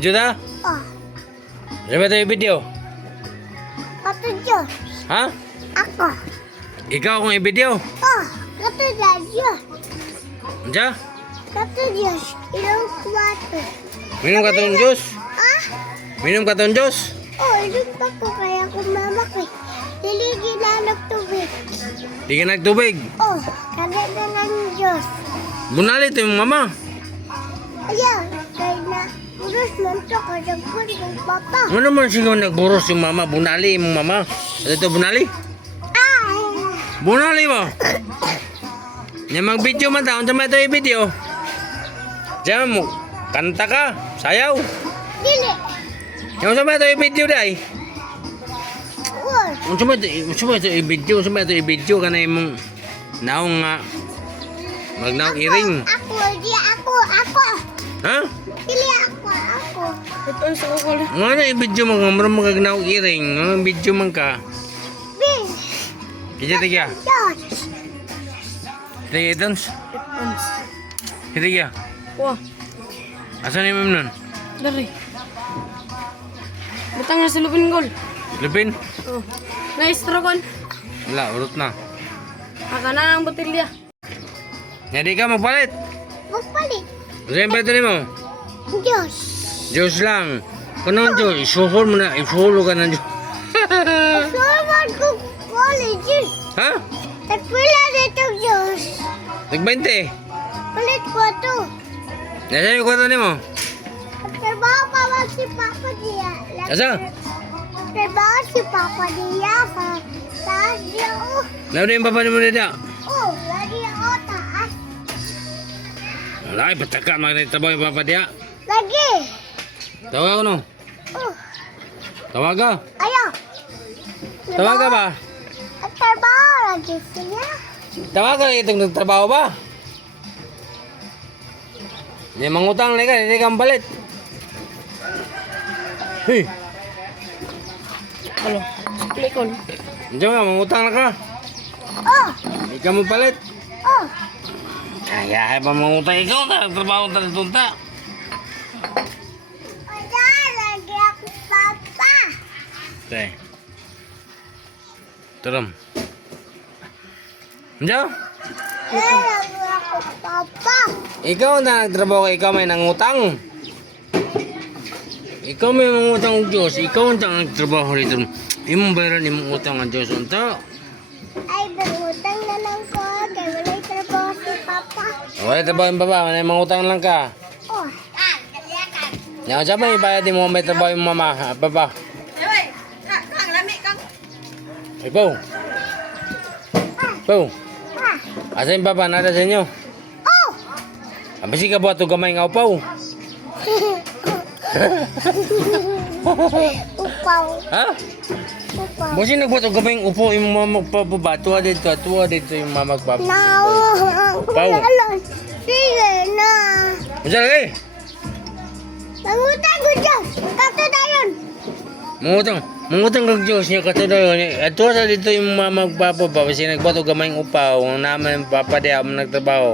Video na? Oh, Sabi ito yung video. kato Diyos. Ha? Ako. Ikaw kung i-video. Oh, kato Diyos. Diya? Kato Diyos. Ilang kwato. Minum ka itong Diyos. Ah? Minum ka itong Diyos. Oh, ilang pa ko kaya kumamak eh. Dili ginanap tubig. Di ka nagtubig. Oh, kanina ng Diyos. Bunali ito yung mama. Ayaw, kaya na. Puros man to kasang kung papa. Ano naman sigaw nagburos yung mama? Bunali yung mama. Ito bunali? Ay! Bunali mo. Yan mag-video man taon. Diyan ito yung video. Diyan mo. Kanta ka. Sayaw. Dili. Yung sama ito yung video dahil. Uy. Yung sama ito yung video. Sama ito yung video. Kana yung naong nga. Magnaong iring. Ako, di ako. Ha? Dili ako. Ito sa ukol. Nga na yung video mo. Nga magnaong iring. Nga video man ka. Bin. Tiga. Diyos. Tiga itons. Tiga. Wah, Asan yung ma'am nun? dari. Butang na sa lupin gol. Lupin? Oh. Na-istro kon. Wala, urot na. Aka na ng botilya. Nga di ka magpalit. Magpalit. Siyempre ito mo. Diyos. Diyos lang. Kung Diyos, isuhol mo na. Isuhol ka ng Diyos. Suman ko college. Ha? Tagpila dito Diyos. Nag-20. Palit ko to. Nasaan yung kwarto mo? Trabaho pa ba si Papa Dia? Asa? Trabaho si Papa Dia sa taas oh. Launa yung papa ni mo nila. Oh, lagi ako taas. Wala, pataka. Magnatrabaho yung papa niya. Lagi. Tawag ko no. Oh, Tawag ka. ayaw. Tawag ka ba? At trabaho lagi sila. Tawag ka itong nagtrabaho ba? Hindi mangutang na ka. Hindi ka mabalit. Hey. Halo, play kon. Hindi ka, mangutang na ka. Oh, Hindi ka mabalit. oh. Kaya pa mangutang ikaw na. Nagtrabaho na tunta. Wala, lagi ako Papa. Okay. Turam. Hindi ka? Lagi ako Papa. Ikaw na nagtrabaho ka, ikaw may nangutang. Ikaw may mangutang ang Diyos, ikaw ang nagtrabaho rito. Imong bayaran, imong utang ang Diyos. Unta? Ay, bangutang na lang ko. Kaya wala'y trabaho si Papa. Okay, trabaho yung baba, may mangutang lang ka. Oh. Yan, siya ba ibayad mo may trabaho yung mama, baba? Ipaw. Ipaw. Ah. Asa yung baba, nada sa inyo? Oh. Abasi ka buhat o gamay nga upaw. Upaw. Ha? Upaw. Basi nagbuhat o gamay nga upaw, yung mama magpababa. Tuwa dito yung mama magpababa. No. Upaw. Sige na. Masa lagi? Mangutang ko dyan. Kato na yun. Mangutang kag Diyos niya katuloy. At tuwa sa dito yung mama magpababa. Kasi nagbuhat o gamay nga upaw. Ang naman yung papa di ako nagtrabaho.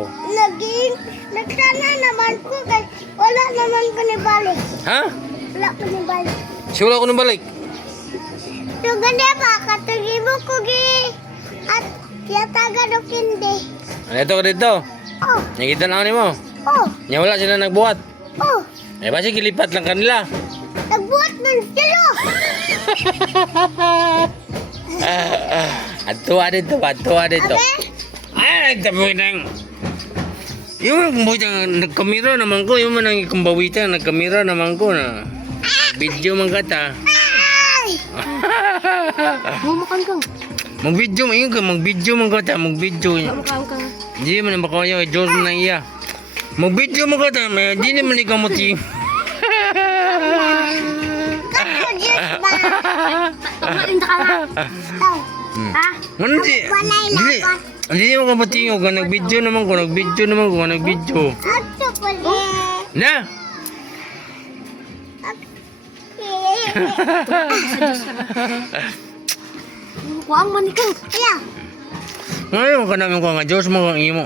Nagsana naman ko kay wala naman ko ni balik. Ha? Wala ko ni balik. Siguro ako nang balik. So ganda pa, katagi mo ko gi. At yataga do kindi. Ano ito ka dito? Oh, Nakita na ako ni mo. oh, Nya wala sila nagbuhat. oh. Eh basi kilipat lang kanila. Nagbuhat man sila. At tuwa dito. Abe? Ay, nagtabi ng... Yung nagkamera naman ko. Yung manang ikumbawitan, nagkamera naman ko na. Video man kata. Ay! Makan kang. Mag-video man kata. Mag-video. Makan kang. Hindi man makayaw. Diyos na iya. Mag-video man kata. Hindi naman ikaw mati. Kato Diyos ba? Tumalin ka na. Ay, Ha? Hindi. walay Hindi. lakas. Hindi mo kapatingog. Nag-video naman ko. Nag-video. Ato pala. Na! Kuang man ikaw. Ayaw. Ngayon ka namin ko nga Diyos mga imo.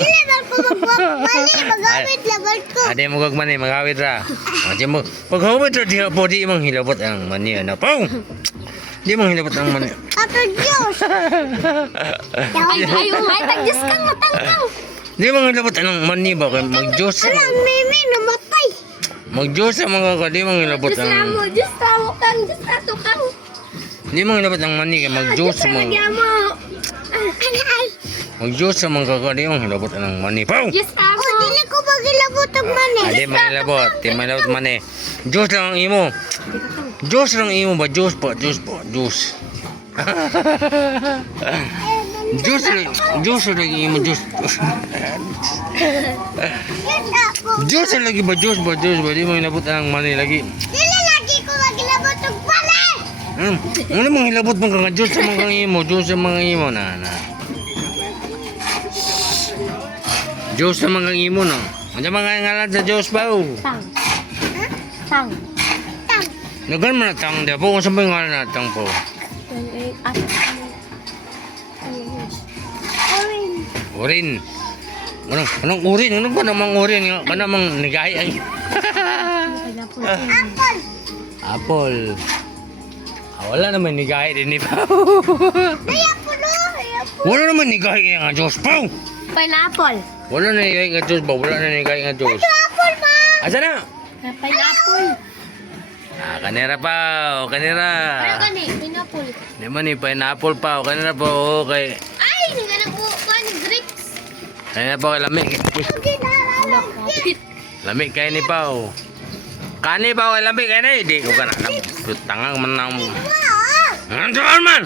Dili man ko magpapali, magamit laban ko. Ade mo kag mani magawid ra. Ade mo paghawid ra diha po di mang hilabot ang mani ano. Pau. Di mang hilabot ang mani. Ato Diyos. Ay, tag-Diyos kang matangkang. Di mang hilabot ang mani ba kay mag-Diyos. Alam, Mimi, namatay. Mag-Diyos ang mga ka di mang hilabot Diyos ang ramo, Diyos ramo kang, Diyos ato kang. di mang hilabot ang mani kay mag-Diyos Diyos mo. ramo mo. Anay. Mag-Diyos ang mga ka di mang hilabot ang mani. Pau. Diyos ramo. O, dili ko magilabot ang mani. Ade mang hilabot, di mang hilabot mani. Diyos lang ang imo. Diyos lang imo ba? Diyos po, Diyos po, Diyos. Diyos lang imo, Diyos. Yes, ako. Diyos lagi ba? Diyos ba? Diyos ba? Di mo hinabot ang mani lagi. Dili lagi ko magilabot ang mani. Ano mong hilabot mong kang Diyos sa mga imo? Diyos sa mga imo na. Diyos sa mga imo no. Ano mga ngalan sa Diyos ba? Tang. Tang. Tang. Nagan mo na tang da po. Kung saan ba yung ngalan na tang po? Orange. Urin. Anong urin? Ano ba namang urin? Ano namang nagahi ay? Apple. Apple. Wala naman nagahi din ni Pao. Ay, apple, oh. Ay, apple. Wala naman nagahi nga Diyos Pao. Pineapple. Wala na nagahi nga Diyos ba? Wala na nagahi nga Diyos. Ito, apple, ma. Asa na? Pineapple. Kanira Pao. Kanira. Ano ka ni? Pineapple. Di man ni pineapple Pao. Kanira po. Okay. Ay, nagana po ka ni grapes. Kanira po kay lamig. Hindi na lalagyan. Lamig kayo ni Pao. Kani Pao kay lamig kayo na. Di ko ka na. Tangang man mo. Ma. Ang doon man!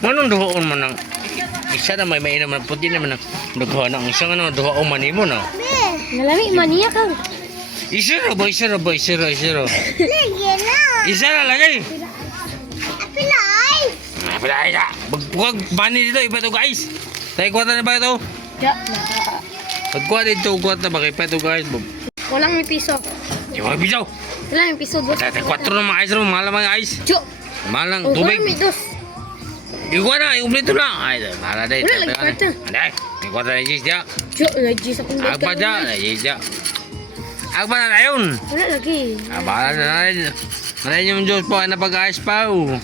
Manong duhoon man ng isa na may mainam na puti naman ng naghawa ng isang ano, duhoon man mo na. Be. Nalami maniya kang. Isa na ba? Isa na ba? Isa na, isa na. Lagyan na. Isa na lagay! Apple, ay. Pila ay na! Pagkuhag bani dito, iba ito guys! Tayo kuwata na ba ito? Ya. Pagkuha dito, kuwata ba? Kaya pa ito guys. Walang may piso. Yung mga bisaw! Wala may piso. Dos. Tayo 4 na mga ice ro, mahal na mga ice. Jo. Mahal ng Oh, tubig. wala may dos. Ikuha na, iublito lang. Ay, mahal na dahil. Wala, lagi kwarta. Anday, ikuha na yung dia. Jo, lagi sa kong Agba dia, dia. Agba na tayon. Wala lagi. Bahala na rin. Maray yung Diyos po, na pag-ayos pa o.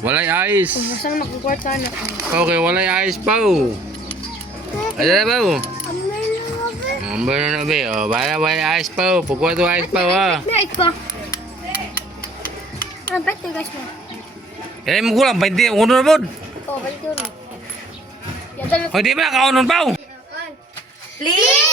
Walay ayos. Kung nasaan makikwarta na. Okay, walay ayos pa o. Ano na ba o? Amay na nga, be. Ang ba na ba o? Walay ayos pa o. Pagkuha ito ayos pa o ha. May pa. Ah, bet na guys mo. Kaya mo kulang, 20. Uno na po. Oh, balik yun. Yadal. O di ba, kaunon pa o. Please.